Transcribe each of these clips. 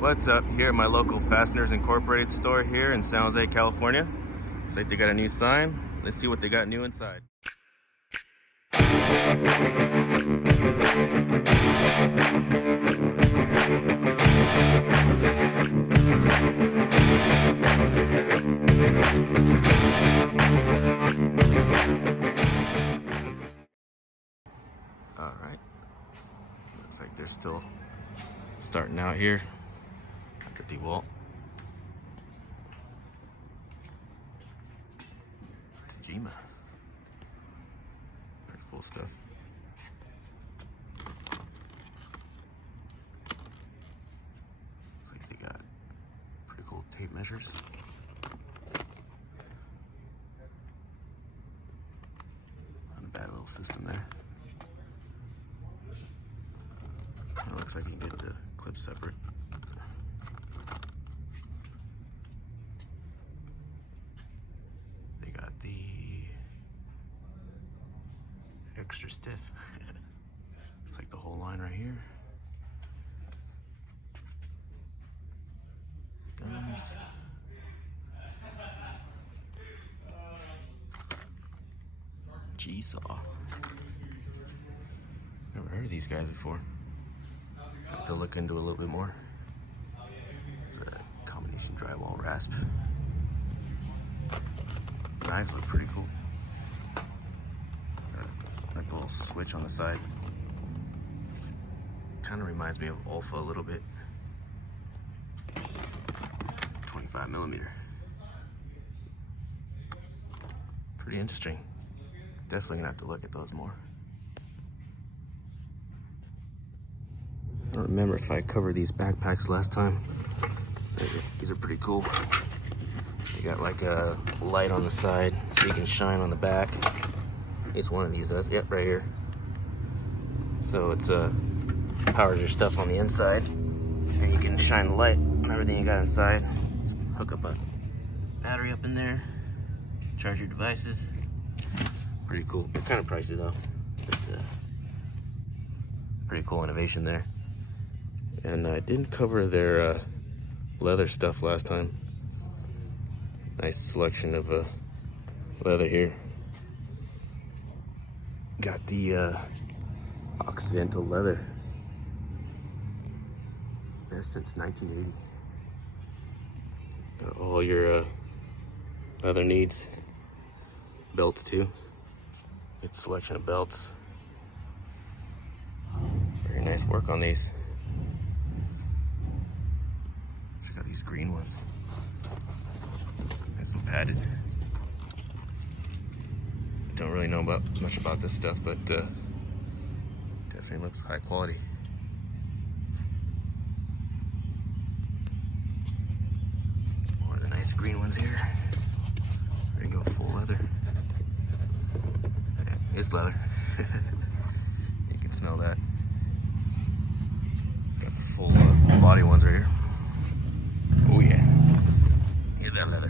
What's up? Here at my local Fasteners Incorporated store here in San Jose, California. Looks like they got a new sign. Let's see what they got new inside. All right. Looks like they're still starting out here after Dewalt. Tajima. Pretty cool stuff. Looks like they got pretty cool tape measures. Not a bad little system there. It looks like you can get the clips separate. They got the extra stiff. It's like the whole line right here. Guns. G-saw. Never heard of these guys before. Have to look into a little bit more. It's a combination drywall rasp. Knives look pretty cool. Got like a little switch on the side. Kind of reminds me of Alpha a little bit. 25mm. Pretty interesting. Definitely gonna have to look at those more. I don't remember if I covered these backpacks last time. These are pretty cool. They got like a light on the side so you can shine on the back. At least one of these does. Yep, right here. So it's powers your stuff on the inside, and you can shine the light on everything you got inside. Just hook up a battery up in there, charge your devices. Pretty cool. They're kind of pricey though. But, pretty cool innovation there. And I didn't cover their leather stuff last time. Nice selection of leather here. Got the Occidental leather. Best since 1980. Got all your leather needs. Belts too. Good selection of belts. Very nice work on these. Got these green ones. Nice and padded. Don't really know much about this stuff, but definitely looks high quality. More of the nice green ones here. There you go, full leather. Yeah, it's leather. You can smell that. Got the full body ones right here. Oh yeah, hear that leather.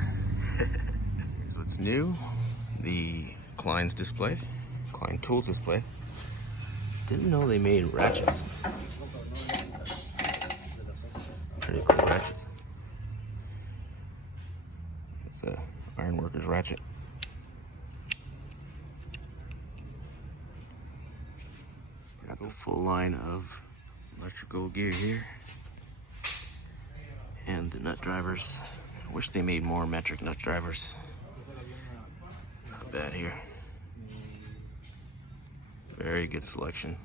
Here's what's new. The Klein's display, Klein tools display. Didn't know they made ratchets. Pretty cool ratchets. It's a ironworker's ratchet. Got the full line of electrical gear here. And the nut drivers. I wish they made more metric nut drivers. Not bad here. Very good selection.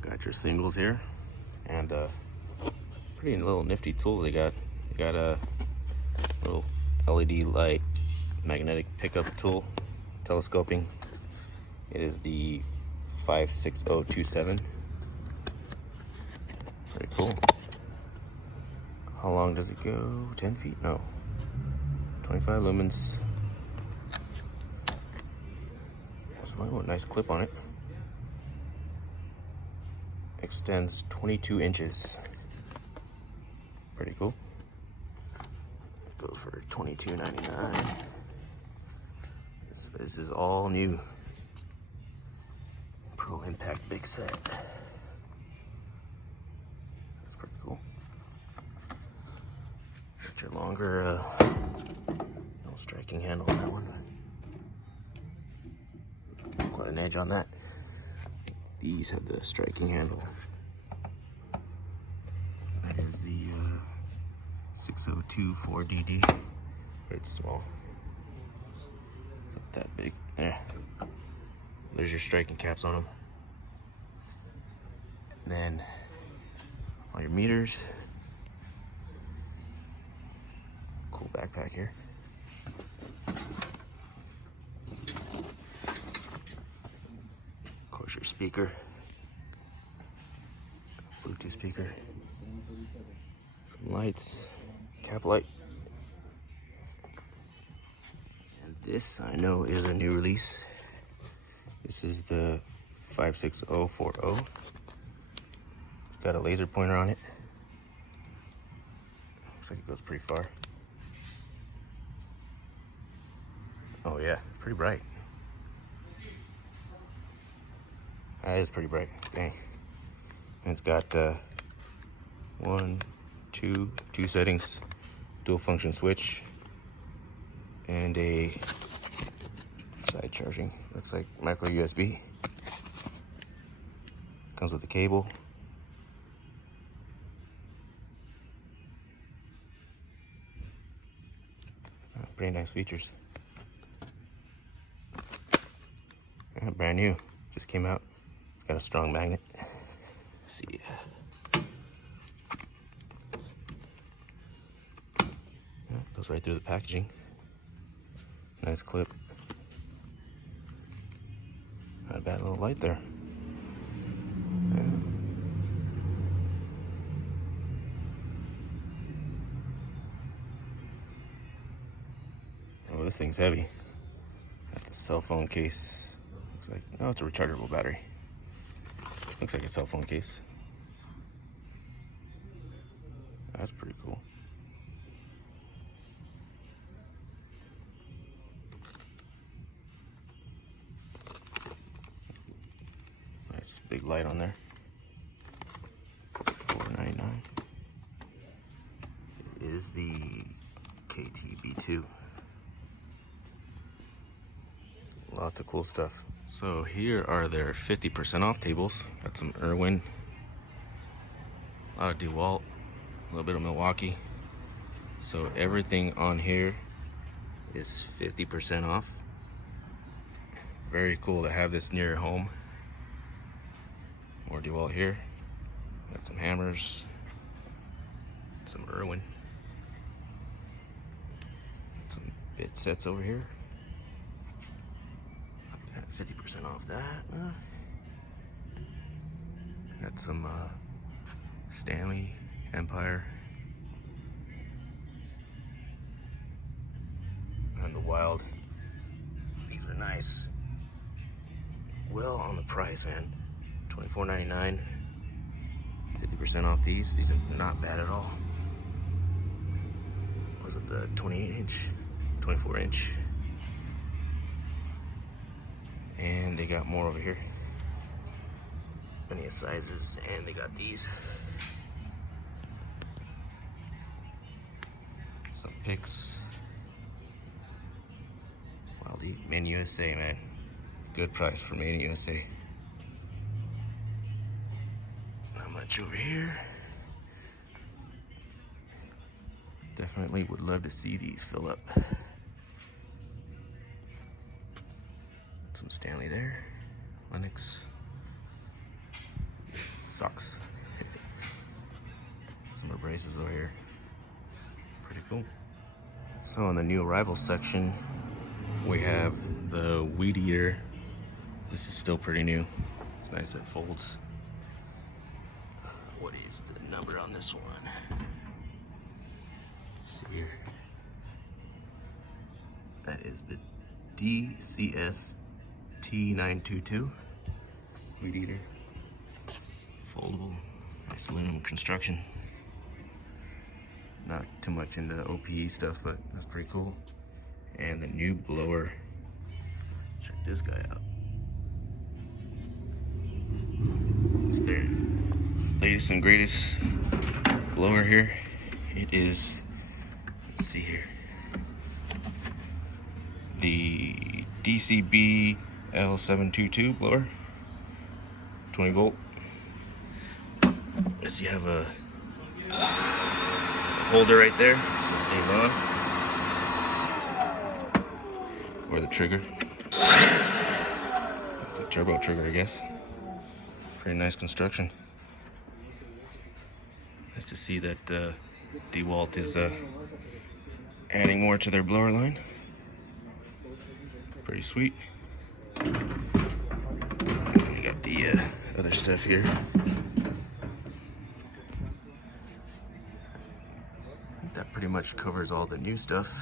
Got your singles here. And pretty little nifty tools they got. They got a little LED light magnetic pickup tool, telescoping. It is the 56027. Very cool. How long does it go? 10 feet? No. 25 lumens. That's a nice clip on it. Extends 22 inches. Pretty cool. Go for $22.99. This is all new. Pro Impact big set. Extra longer, no striking handle on that one. Quite an edge on that. These have the striking handle. That is the 602 4DD. It's small. It's not that big. There. There's your striking caps on them. And then all your meters. Cool backpack here. Of course, your speaker. Bluetooth speaker. Some lights. Cap light. And this I know is a new release. This is the 56040. It's got a laser pointer on it. Looks like it goes pretty far. Oh yeah, pretty bright. That is pretty bright, dang. And it's got two settings, dual function switch, and a side charging. Looks like micro USB. Comes with a cable. Pretty nice features. Yeah, brand new, just came out. It's got a strong magnet. Let's see. Yeah, goes right through the packaging. Nice clip. Not a bad little light there. Yeah. Oh, this thing's heavy. Got the cell phone case. Looks like, no, it's a rechargeable battery. Looks like a cell phone case. That's pretty cool. Nice big light on there. $4.99. It is the KTB2. Lots of cool stuff. So here are their 50% off tables. Got some Irwin, a lot of Dewalt, a little bit of Milwaukee. So everything on here is 50% off. Very cool to have this near your home. More Dewalt here. Got some hammers, some Irwin, some bit sets over here. 50% off that. Got some Stanley Empire and the Wild. These are nice. Well on the price end. $24.99. 50% off these. These are not bad at all. Was it the 28-inch? 24-inch. And they got more over here. Plenty of sizes, and they got these. Some picks. Well, the Made in USA, man. Good price for Made in USA. Not much over here. Definitely would love to see these fill up. Some Stanley there, Lennox, socks, some more braces over here, pretty cool. So in the new arrivals section, we have the Weed Eater. This is still pretty new. It's nice, it folds. What is the number on this one? Let's see here. That is the DCS T922 Weed Eater. Foldable, nice aluminum construction. Not too much into OPE stuff, but that's pretty cool. And the new blower. Check this guy out. It's their latest and greatest blower here. It is Let's see here. The DCB L722 blower, 20 volt. Does you have a holder right there, so it stays on, or the trigger. It's a turbo trigger, I guess. Pretty nice construction. Nice to see that Dewalt is adding more to their blower line. Pretty sweet. We got the other stuff here. That pretty much covers all the new stuff.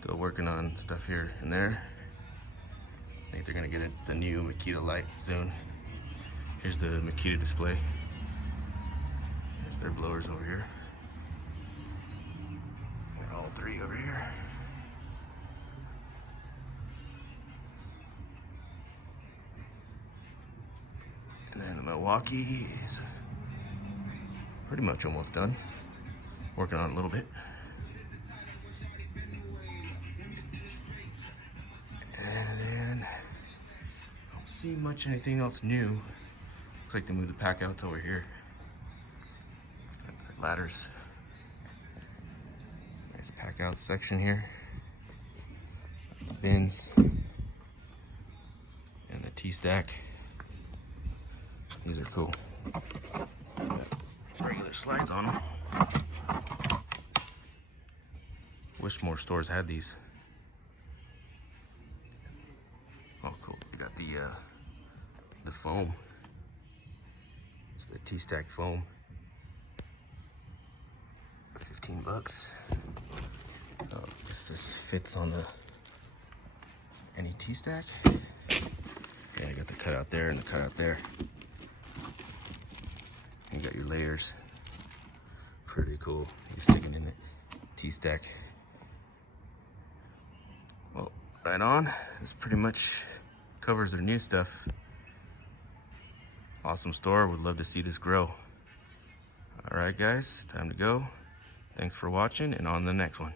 Still working on stuff here and there. I think they're gonna get the new Makita light soon. Here's the Makita display. There's their blowers over here. They're all three over here. And then the Milwaukee is pretty much almost done. Working on it a little bit. And then I don't see much anything else new. Looks like they moved the pack outs over here. Got the ladders. Nice pack out section here. The bins. And the T-stack. These are cool. Got regular slides on them. Wish more stores had these. Oh, cool! We got the foam. It's the T-stack foam. 15 bucks. Oh, this fits on the any T-stack. Yeah, I got the cutout there and the cutout there. You got your layers. Pretty cool. You're sticking in the T-stack. Well, right on. This pretty much covers their new stuff. Awesome store. Would love to see this grow. All right, guys, time to go. Thanks for watching, and on the next one.